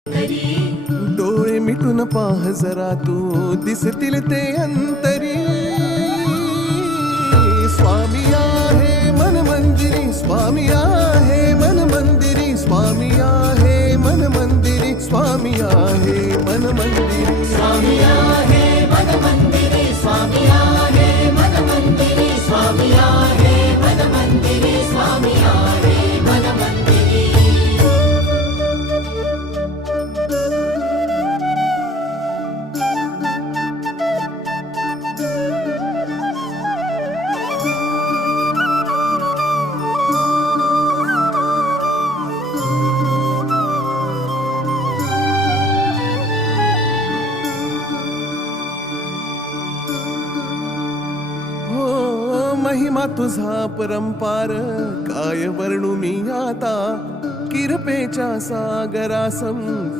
डोळे मिटून पाह जरा तू दिसतील ते अंतरी. स्वामी आहे मन मंदिरी, स्वामी आहे मन मंदिरी, स्वामी आहे मन मंदिरी, स्वामी आहे मन मंदिरी. स्वामी आहे मन मंदिरी, स्वामी आहे मन मंदिरी, स्वामी आहे मन मंदिरी, स्वामी आहे मन मंदिरी. महिमा तुझा परंपार काय वर्णू मी आता. किरपेच्या सागरासम